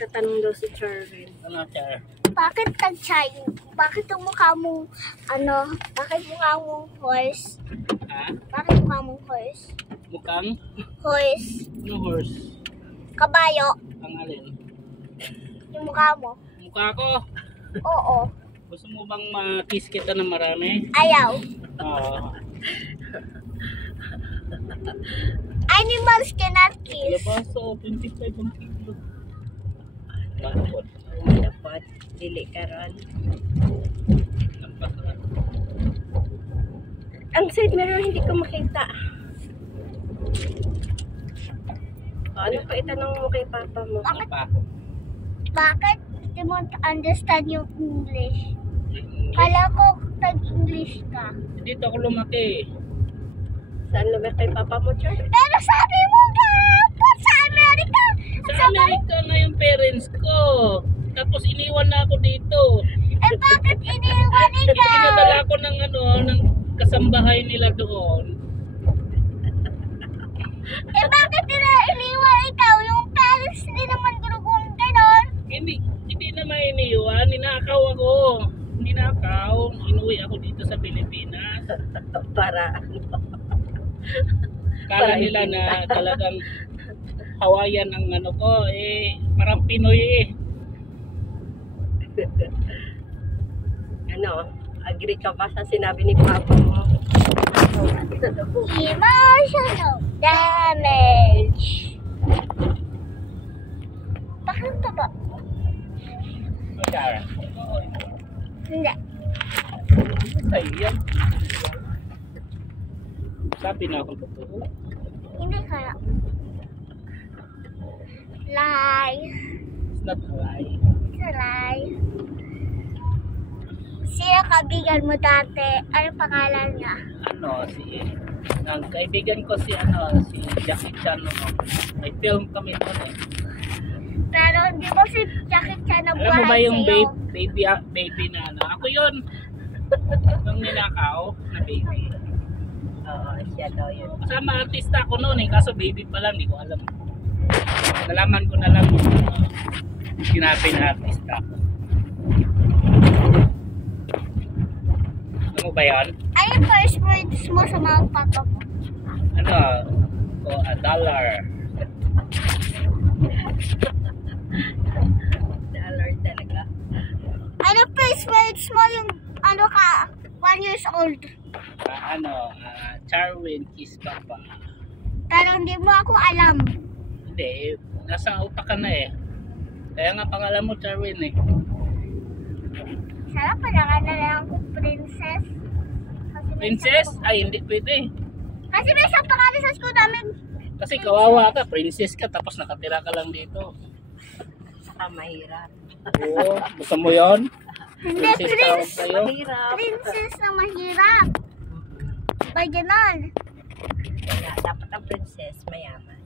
tatanong daw si Charvin. Ano, Char? Bakit bakit yung mukha mo, bakit mukha mo horse? Ha? Bakit mukha mo horse? Mukhang? Horse. Ano horse? Kabayo. Ang alin? Yung mukha mo. Mukha ko? Oo. Gusto mo bang ma-kiss kita ng marami? Ayaw. Oo. Animals cannot kiss. Labaso, 25 ang kilo. Dapat. Dapat. Dili karon. Lampas na. Ang side mirror hindi ko makita. Ano pa itanong mo kay papa mo? Ano pa? Bakit hindi mo understand yung English? English? Kala ko tag-English ka. Dito ako lumaki. Saan lumaki kay papa mo, Char? Pero sabi mo kapag sa Amerika. Sa Amerika na yung parents ko. Tapos iniwan na ako dito. Eh bakit iniwan ikaw? Pinadala ko ng ng kasambahay nila doon. Eh bakit nila iniwan ikaw? Yung parents hindi naman gulugong ganon. Hindi na mainiwan. Ninakaw ako. Ninakaw. Inuwi ako dito sa Pilipinas. Para Kala nila na talagang Hawaiian ang ko. Parang Pinoy ano, agree ka ba sa sinabi ni papa mo? Emotional damage. Bakit ka ba? Char. Hindi. Ay, yan. Sabi na akong totoo. Hindi kaya. Lie. It's not a lie. It's a lie. Sino kaibigan mo dati? Ano pangalan niya? Ang kaibigan ko si Jackie Chan. May film kami doon . Pero hindi mo si Jackie Chan na Alam mo ba buhay yung sa'yo. baby na Ako yun. Yung ninakaw na baby. Oo, siya daw yun. Kasama artista ako noon kaso baby pa lang, hindi ko alam. Nalaman ko na lang sinabi na artista ako. Ano ba yan? Ano yung first words mo sa mga papa mo? $1. Dollar talaga. Ano first words mo yung 1 years old? Charwin Kiss Papa. Pero hindi mo ako alam. Hindi, nasa utak ka na Kaya nga pangalan mo Charwin Sarap pala ka na lang ako princess. Kasi may Princess? isang- Ay, hindi pwede. Kasi may isang pangalan sa school namin. Kasi kawawa ka, princess ka, tapos nakatira ka lang dito. Saka mahirap. Oo, gusto mo yun? Hindi, Princess tawag sa'yo? Mahirap. princess na mahirap. Ba ganon? Kaya dapat ang princess mayaman.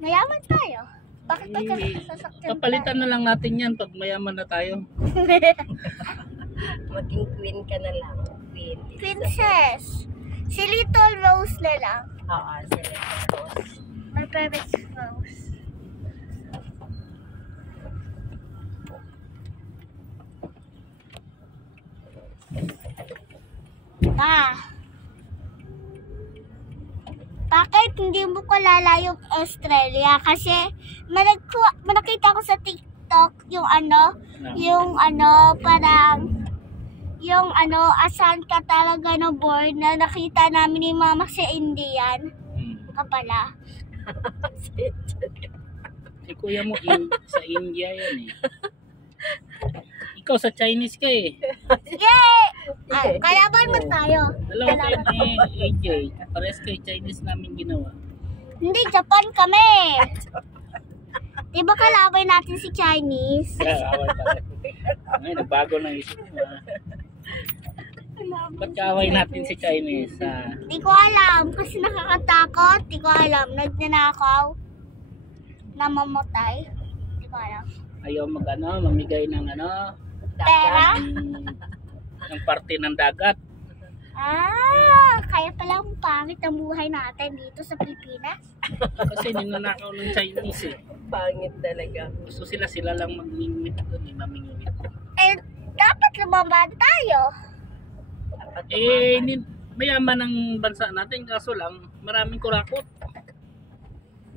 Mayaman tayo. Bakit ba sasakyan Papalitan na lang natin yan pag mayaman na tayo. Maging queen ka na lang. Queen. is the Princess. Si Little Rose na lang. best. Oo, sila Rose. My favorite Rose. Bakit hindi mo kilala yung Australia? Kasi nakita ko sa TikTok yung asan ka talaga na board na nakita namin ni Mama sa Indian. Ka pala. Si kuya mo sa India yan Ikaw sa Chinese ka Yay! Kalaban mo tayo. Dalawa kayo ni AJ. Pares kayo Chinese namin ginawa. Hindi, Japan kami. Di ba kalaban natin si Chinese? Away pala. Ay, nagbago ng isip mo. Ba't kaaway natin si Chinese? Di ko alam kasi nakakatakot. Di ko alam. Nagnanakaw. Namamatay. Di ko alam. Ayaw mamigay ng Pera? ng parte ng dagat. Kaya pala ang pangit ang buhay natin dito sa Pilipinas. Kasi ninanakaw ng Chinese Pangit talaga. Gusto sila lang mag-mingwit doon, mamingwit. Eh, dapat lumaban tayo. Dapat Mayaman ang bansa natin, kaso lang, maraming kurakot.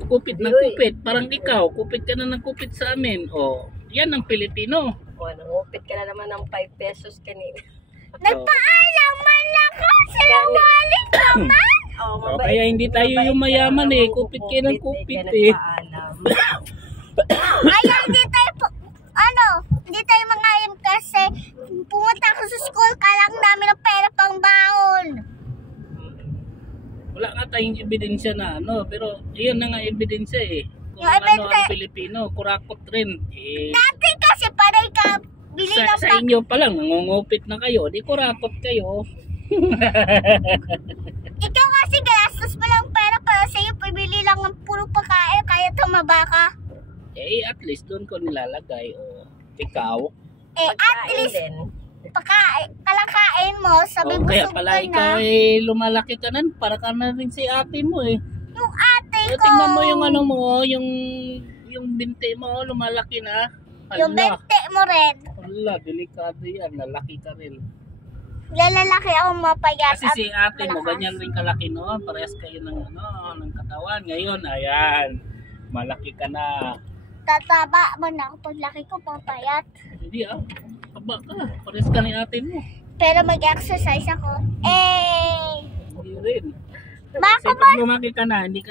Kupit ng Uy. kupit. Parang ikaw, kupit ka na ng kupit sa amin. O, yan ang Pilipino. nangupit ka na naman ng 5 pesos kanina. Nagpaalam man lang ka. Sinungaling naman. Oh, Kaya hindi tayo yung mayaman eh. Kupit kayo ng kupit eh. Kaya hindi tayo, hindi tayo mangayam kasi pumunta ako sa school, kalang namin ng pera pang baon. Wala nga tayong ebidensya na pero iyon na nga ebidensya eh. Kung Yung ano ebidensya- ang Pilipino, kurakot rin. Dati kasi panay ka bili ng Sa inyo pa lang, nangungupit na kayo, di kurakot kayo. Ikaw kasi gastos mo lang pera para sa'yo, pabili lang ng puro pagkain, kaya tumaba ka. At least doon ko nilalagay. O, ikaw. At least, kalakain mo, sabi Kaya busog pala ka ikaw na. lumalaki ka na, para ka na rin si ate mo eh. Yung ate ko, Tingnan mo yung ano mo, yung binti mo, lumalaki na. yung bente mo rin. Wala, delikado yan, lalaki ka rin. Lalaki ako mapayat. Kasi si ate mo, malakas. ganyan rin kalaki noon, parehas kayo ng katawan. Ngayon, ayan, malaki ka na. Tataba mo na ako paglaki ko, papayat. Hindi taba ka, parehas ka ni ate mo. Pero mag-exercise ako. Hindi rin. Bako Kasi pag lumaki ka na, hindi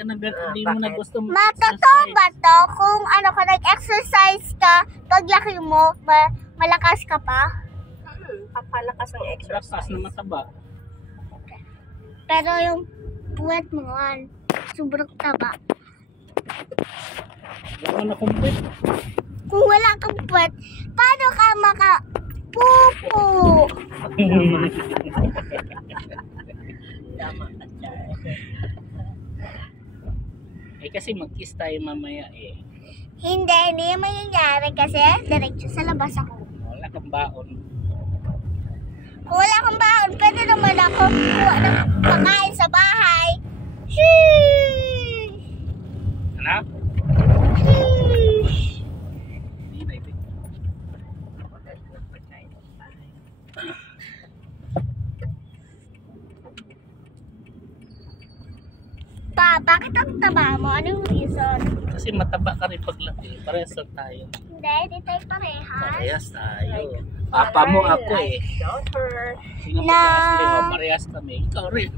mo na gusto Matotoo ba to? Kung nag-exercise ka, paglaki mo, malakas ka pa? Papalakas ang Lakas exercise. na mataba. Pero yung puwet mo, sobrang taba. Wala na kumpit. Kung wala kang puwet, paano ka makapupo? Tama ka dyan. Kasi mag-kiss tayo mamaya eh. Hindi yung mangyayari kasi diretso sa labas ako. Wala kang baon. Kung wala kang baon, pwede naman ako kuha ng pagkain sa bahay. Sheesh! Anak? Sheesh! Hindi na ito. Pa, bakit ang taba mo? Anong reason? Kasi mataba ka rin paglaki. Parehas lang tayo. Hindi tayo parehas. Parehas tayo. Papa mo ako eh. Daughter. Tingnan mo Na- si Ashley, parehas kami. Ikaw rin.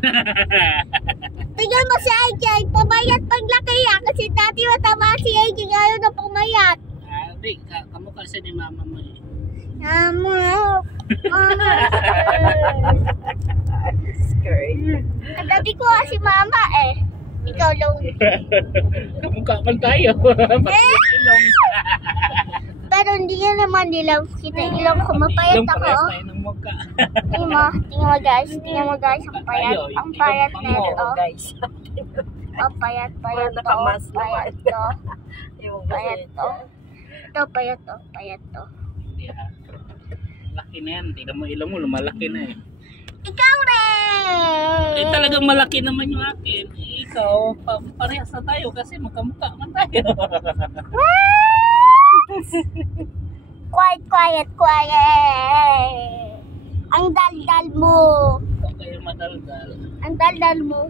Tingnan mo si AJ, pamayat paglaki yan. Kasi dati matama si AJ, ngayon na pumayat. Di, kamukha siya ni mama mo eh. Mama. Skirt. Katabi ko si mama eh. Ikaw lang. Kamukha man tayo. Pati yung ilong. Pero hindi niya naman nila kita ilong ko. Mapayat Ilong ako. parehas tayo ng mukha. Tingnan mo guys. Tingnan mo guys. Ang payat. Tayo, Ang yung payat ilong na pango, ito. Guys. Oh, payat to. Nakamas naman. Payat to. Yung Payat to. Ito, payat to. Payat to. Hindi Laki na yan. Tingnan mo ilong mo, lumalaki na eh. Ikaw rin! Talagang malaki naman yung akin. Ikaw, parehas na tayo kasi magkamukha man tayo. Quiet. Ang daldal mo. Ikaw kayo madaldal. Ang daldal mo.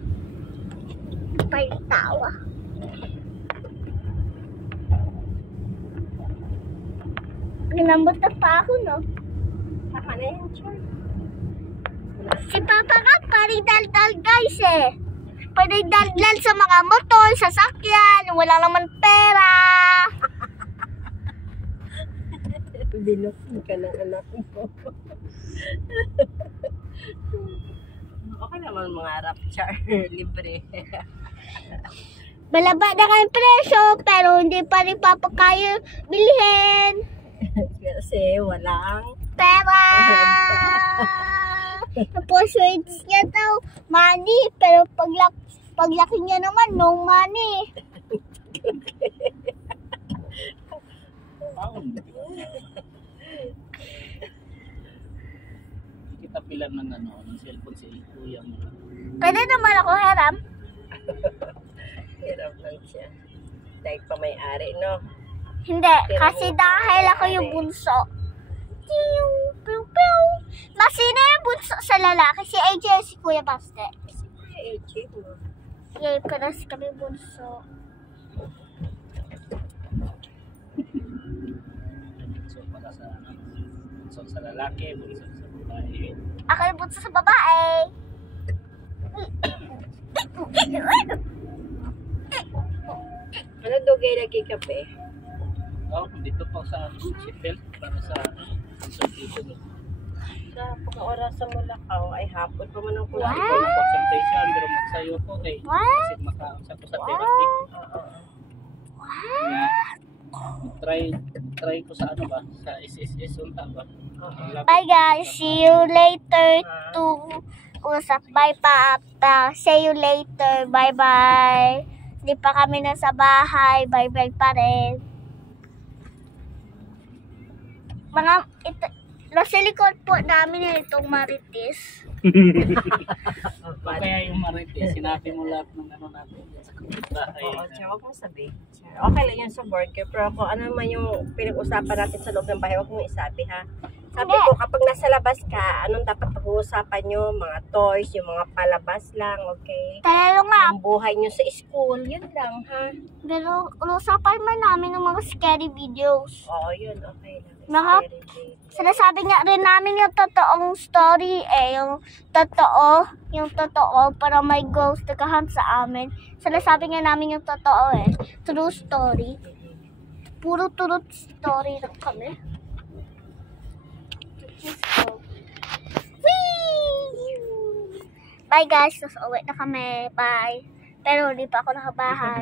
Tawa. Nalambot na pa ako, no? Tama na yan, Char. Si Papa ka, paring daldal guys eh. Paring daldal sa mga motor, sasakyan, wala naman pera. Binuksan ka ng anak mo. Okay naman mga rap, Char. Libre. Malaba na kayong presyo, pero hindi pa rin Papa kayo bilhin. Kasi walang Pera! Tapos words niya daw, money, pero paglaki niya naman, no money. Paon. Kita pila ng cellphone si kuya mo. Pwede naman ako, Haram. hirap lang siya. Dahil pa may-ari, no? Hindi, kasi dahil ako yung bunso. Piu, piu, piu. Sino yung bunso sa lalaki? Si AJ o si Kuya Baste? Si Kuya AJ, no? Yay, paras kami bunso. So, para sa, so, sa lalaki, bunso sa babae. Ako yung bunso sa babae. Ano dugay lagi kape? Oh, dito po sa Sheffield para sa consultation. Sa pag-orasan mo lakaw ay hapon pa man ang Wow. Ito na consultation, pero magsayo po kay Wow. kasi makausap ko sa therapy. Oo. Try ko sa ano ba? Sa SSS unta ba? Bye guys, see you later to usap. Bye Papa. See you later. Bye bye. Hindi pa kami nasa bahay. Bye bye pa rin. Mga ito, nasa likod po namin itong Marites. O kaya yung marites, sinabi mo lahat ng ano natin sa kapitbahay. Oo, Che, huwag mo sabihin. Che. Okay lang yun sa burger, pero kung ano naman yung pinag-usapan natin sa loob ng bahay, huwag mo isabi, ha? Sabi Hindi. ko, kapag nasa labas ka, anong dapat pag-uusapan nyo? Mga toys, yung mga palabas lang, okay? Kaya nga, Ang buhay nyo sa school, yun lang, ha? pero usapan man namin ng mga scary videos. Oo, yun, okay lang. Mga- Scary day. Sinasabi nga rin namin yung totoong story yung totoo para may ghost naghahunt sa amin. Sinasabi nga namin yung totoo true story. Puro true story lang kami. Whee! Bye guys, uwi na kami. Bye. Pero hindi pa ako nakabahay.